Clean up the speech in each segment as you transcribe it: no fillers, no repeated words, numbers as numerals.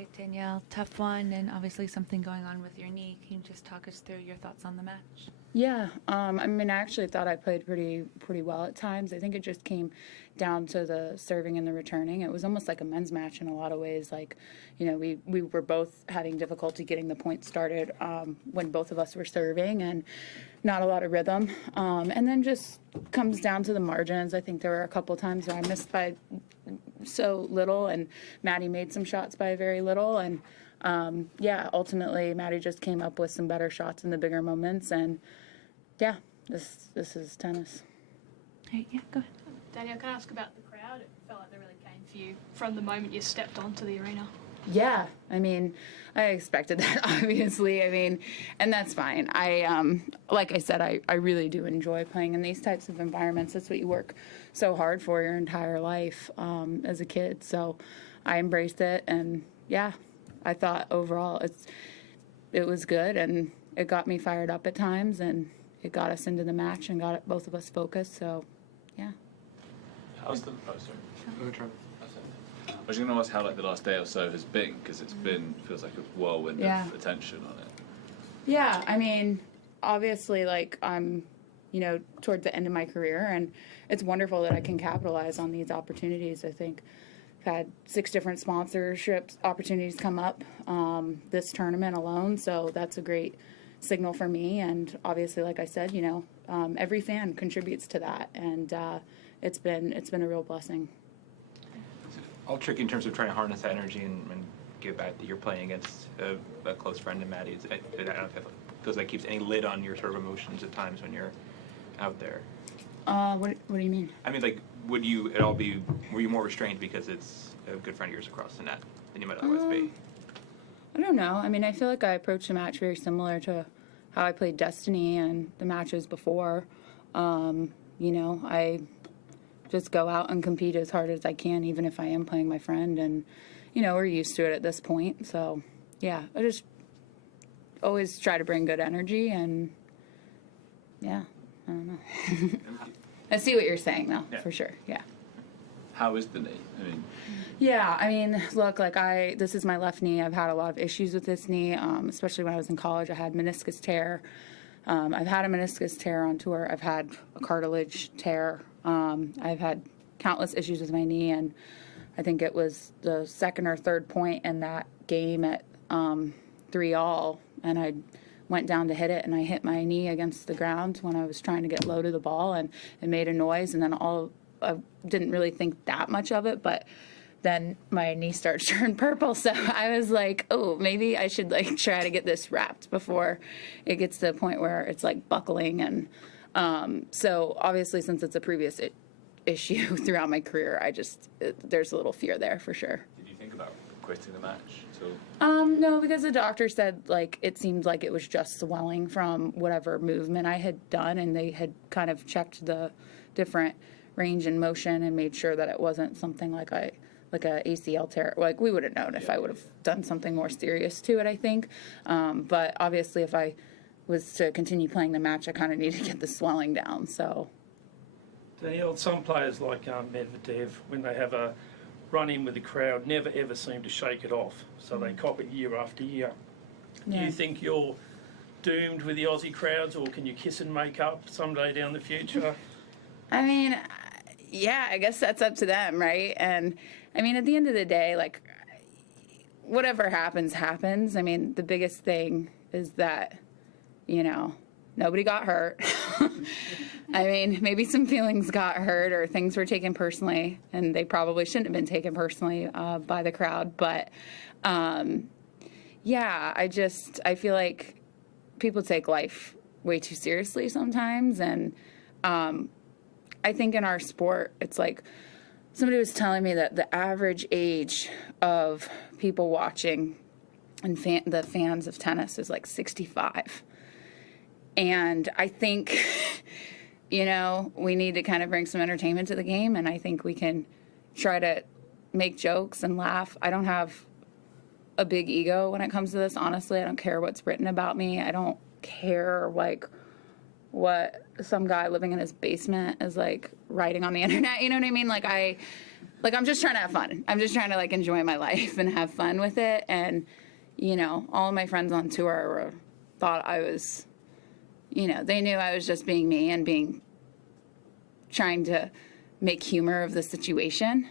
right, Danielle, tough one, and obviously something going on with your knee. Can you just talk us through your thoughts on the match? Yeah, I mean, I actually thought I played pretty well at times. I think it just came down to the serving and the returning. It was almost like a men's match in a lot of ways. Like, we were both having difficulty getting the point started when both of us were serving, and not a lot of rhythm. And then just comes down to the margins. I think there were a couple times where I missed by so little, and Maddie made some shots by very little, and ultimately Maddie just came up with some better shots in the bigger moments, and this is tennis. Hey, yeah, go ahead. Danielle, can I ask about the crowd? It felt like they really came for you from the moment you stepped onto the arena. Yeah, I mean, I expected that, obviously. I mean, and that's fine. Like I said, I really do enjoy playing in these types of environments. That's what you work so hard for your entire life as a kid. So I embraced it, and yeah, I thought overall it was good, and it got me fired up at times, and it got us into the match and got both of us focused. So, yeah. How's the? Oh, sorry. I was going to ask how the last day or so has been, because it's been feels like a whirlwind of attention on it. Yeah, I mean, obviously, I'm, towards the end of my career, and it's wonderful that I can capitalize on these opportunities. I think I've had 6 different sponsorships opportunities come up this tournament alone, so that's a great signal for me. And obviously, like I said, every fan contributes to that, and it's been a real blessing. All tricky in terms of trying to harness that energy and give back that you're playing against a close friend of Maddie. I don't know if it feels like it keeps any lid on your sort of emotions at times when you're out there. What do you mean? I mean, were you more restrained because it's a good friend of yours across the net than you might otherwise be? I don't know. I mean, I feel like I approached the match very similar to how I played Destiny and the matches before. I just go out and compete as hard as I can, even if I am playing my friend. And, we're used to it at this point. So, yeah, I just always try to bring good energy. And, yeah, I don't know. I see what you're saying, though, for sure. Yeah. How is the knee? Look, this is my left knee. I've had a lot of issues with this knee, especially when I was in college. I had meniscus tear. I've had a meniscus tear on tour. I've had a cartilage tear. I've had countless issues with my knee, and I think it was the second or third point in that game at 3-all, and I went down to hit it, and I hit my knee against the ground when I was trying to get low to the ball, and it made a noise, and then I didn't really think that much of it, but then my knee started to turn purple, so I was like, oh, maybe I should try to get this wrapped before it gets to the point where it's buckling. And so obviously, since it's a previous issue throughout my career, there's a little fear there for sure. Did you think about quitting the match at all? No, because the doctor said it seemed like it was just swelling from whatever movement I had done, and they had kind of checked the different range and motion and made sure that it wasn't something like a ACL tear. We would have known if I would have done something more serious to it, I think. But obviously, if I was to continue playing the match, I kind of need to get the swelling down. So, Danielle, some players like Medvedev, when they have a run-in with the crowd, never ever seem to shake it off. So they cop it year after year. yeah. Do you think you're doomed with the Aussie crowds, or can you kiss and make up someday down the future? I mean, yeah, I guess that's up to them, right? And I mean, at the end of the day, whatever happens, happens. I mean, the biggest thing is that, nobody got hurt. I mean, maybe some feelings got hurt or things were taken personally, and they probably shouldn't have been taken personally by the crowd. But, yeah, I feel like people take life way too seriously sometimes. And I think in our sport, it's somebody was telling me that the average age of people watching and the fans of tennis is 65. And I think, we need to kind of bring some entertainment to the game, and I think we can try to make jokes and laugh. I don't have a big ego when it comes to this, honestly. I don't care what's written about me. I don't care, what some guy living in his basement is writing on the internet, you know what I mean? like, I'm just trying to have fun. I'm just trying to, like, enjoy my life and have fun with it. And, you know, all of my friends on tour thought I was, you know, they knew I was just being me and trying to make humor of the situation.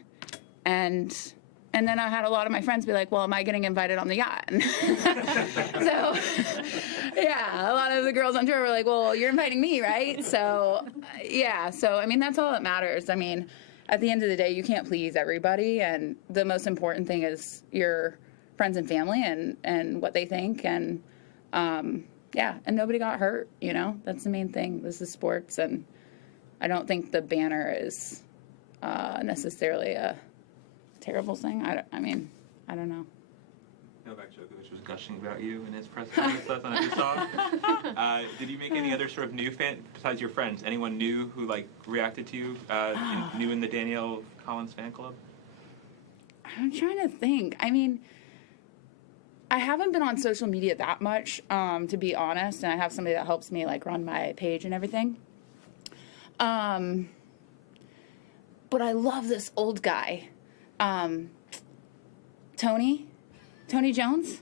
And then I had a lot of my friends be like, well, am I getting invited on the yacht? So, yeah, a lot of the girls on tour were like, well, you're inviting me, right? So, yeah, so, I mean, that's all that matters. I mean, at the end of the day, you can't please everybody, and the most important thing is your friends and family and what they think, and, yeah, and nobody got hurt, you know? That's the main thing. This is sports, and I don't think the banner is necessarily a terrible thing. I mean, I don't know. Novak Djokovic was gushing about you in his press conference last night. You saw. Did you make any other sort of new fan besides your friends? Anyone new who like reacted to you? New in the Danielle Collins fan club? I'm trying to think. I mean, I haven't been on social media that much, to be honest, and I have somebody that helps me like run my page and everything. But I love this old guy, Tony Jones.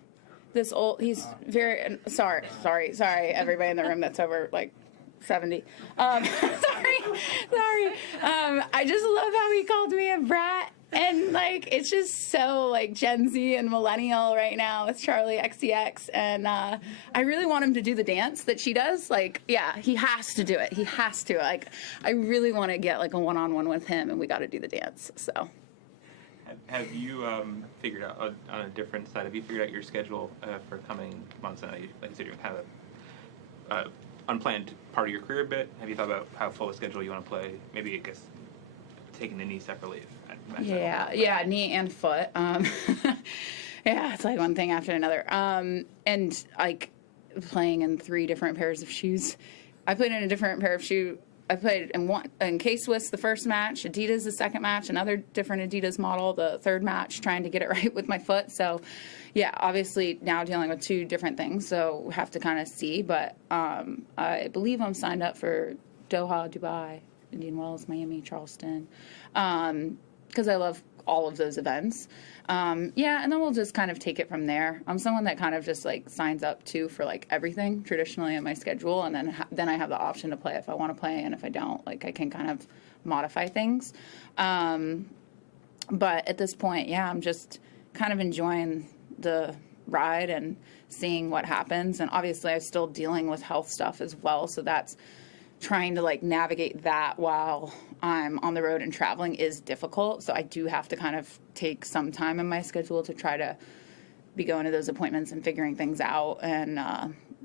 This old, he's very, sorry, everybody in the room that's over like 70. Sorry. I just love how he called me a brat. And, like, it's just so, like, Gen Z and millennial right now with Charlie XCX. And I really want him to do the dance that she does. Like, yeah, he has to do it. He has to. Like, I really want to get, like, a one-on-one with him, and we got to do the dance. So. Have you figured out, on a different side, have you figured out your schedule for coming months? And like you said, you're kind of unplanned part of your career a bit. Have you thought about how full a schedule you want to play? Maybe, I guess, taking the knee separately. Yeah, knee and foot. Yeah, it's like one thing after another. And like playing in 3 different pairs of shoes. I played in a different pair of shoes. I played in K-Swiss the first match, Adidas the second match, another different Adidas model the third match, trying to get it right with my foot. So, yeah, obviously now dealing with 2 different things, so we have to kind of see. But I believe I'm signed up for Doha, Dubai, Indian Wells, Miami, Charleston. Because I love all of those events. Yeah, and then we'll just kind of take it from there. I'm someone that kind of just, like, signs up, too, for, like, everything traditionally in my schedule, and then I have the option to play if I want to play, and if I don't, like, I can kind of modify things. But at this point, yeah, I'm just kind of enjoying the ride and seeing what happens, and obviously I'm still dealing with health stuff as well, so that's trying to, like, navigate that while I'm on the road and traveling is difficult. So I do have to kind of take some time in my schedule to try to be going to those appointments and figuring things out and,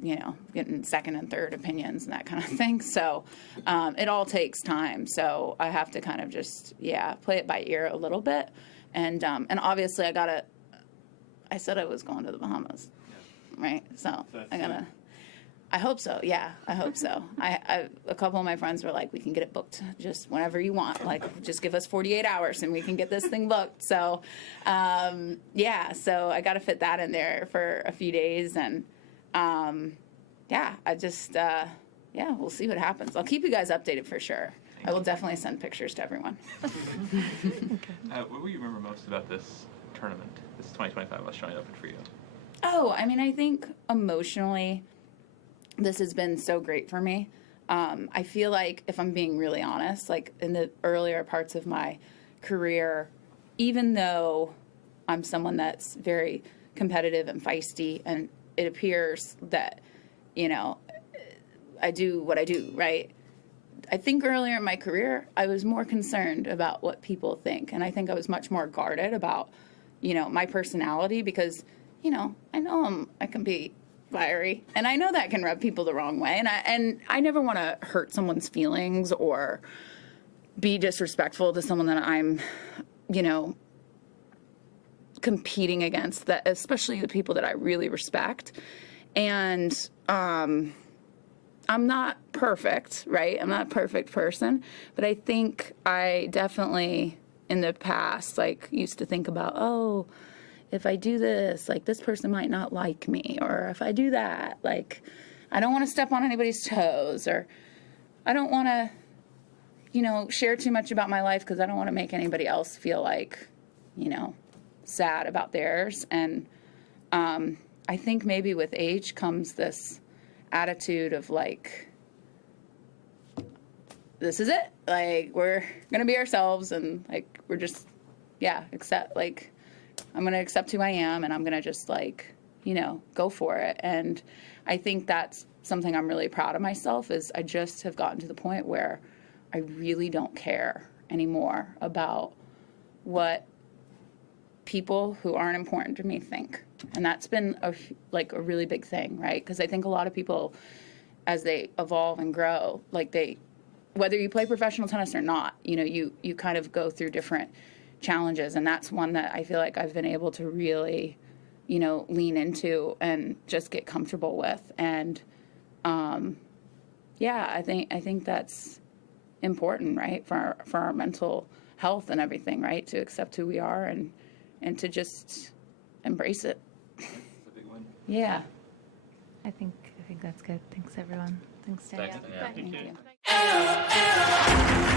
you know, getting second and third opinions and that kind of thing. So it all takes time. So I have to kind of just, yeah, play it by ear a little bit. And obviously I said I was going to the Bahamas, right? So I hope so. Yeah, I hope so. A couple of my friends were like, we can get it booked just whenever you want. Like, just give us 48 hours and we can get this thing booked. So, yeah, so I got to fit that in there for a few days. And, yeah, I just, yeah, we'll see what happens. I'll keep you guys updated for sure. I will definitely send pictures to everyone. What will you remember most about this tournament, this 2025 Australian Open for you? Oh, I mean, I think emotionally, this has been so great for me. I feel like, if I'm being really honest, like in the earlier parts of my career, even though I'm someone that's very competitive and feisty, and it appears that, you know, I do what I do, right? I think earlier in my career, I was more concerned about what people think. And I think I was much more guarded about, you know, my personality because, you know I can be fiery, and I know that can rub people the wrong way, and I never want to hurt someone's feelings or be disrespectful to someone that I'm, you know, competing against, that especially the people that I really respect. And I'm not perfect, right? I'm not a perfect person, but I think I definitely in the past like used to think about, oh, if I do this, like, this person might not like me, or if I do that, like, I don't want to step on anybody's toes, or I don't want to, share too much about my life because I don't want to make anybody else feel like, sad about theirs. And I think maybe with age comes this attitude of like, this is it. Like, we're going to be ourselves, and like, we're just, accept, like, I'm going to accept who I am, and I'm going to just like, go for it. And I think that's something I'm really proud of myself, is I just have gotten to the point where I really don't care anymore about what people who aren't important to me think. And that's been a really big thing, right? Because I think a lot of people, as they evolve and grow, like whether you play professional tennis or not, you kind of go through different challenges. And that's one that I feel like I've been able to really, lean into and just get comfortable with. And I think that's important, right, for our mental health and everything, right, to accept who we are and to just embrace it. That's a big one. Yeah. I think that's good. Thanks, everyone. Thanks, Danielle. Thanks, Danielle. Thank you.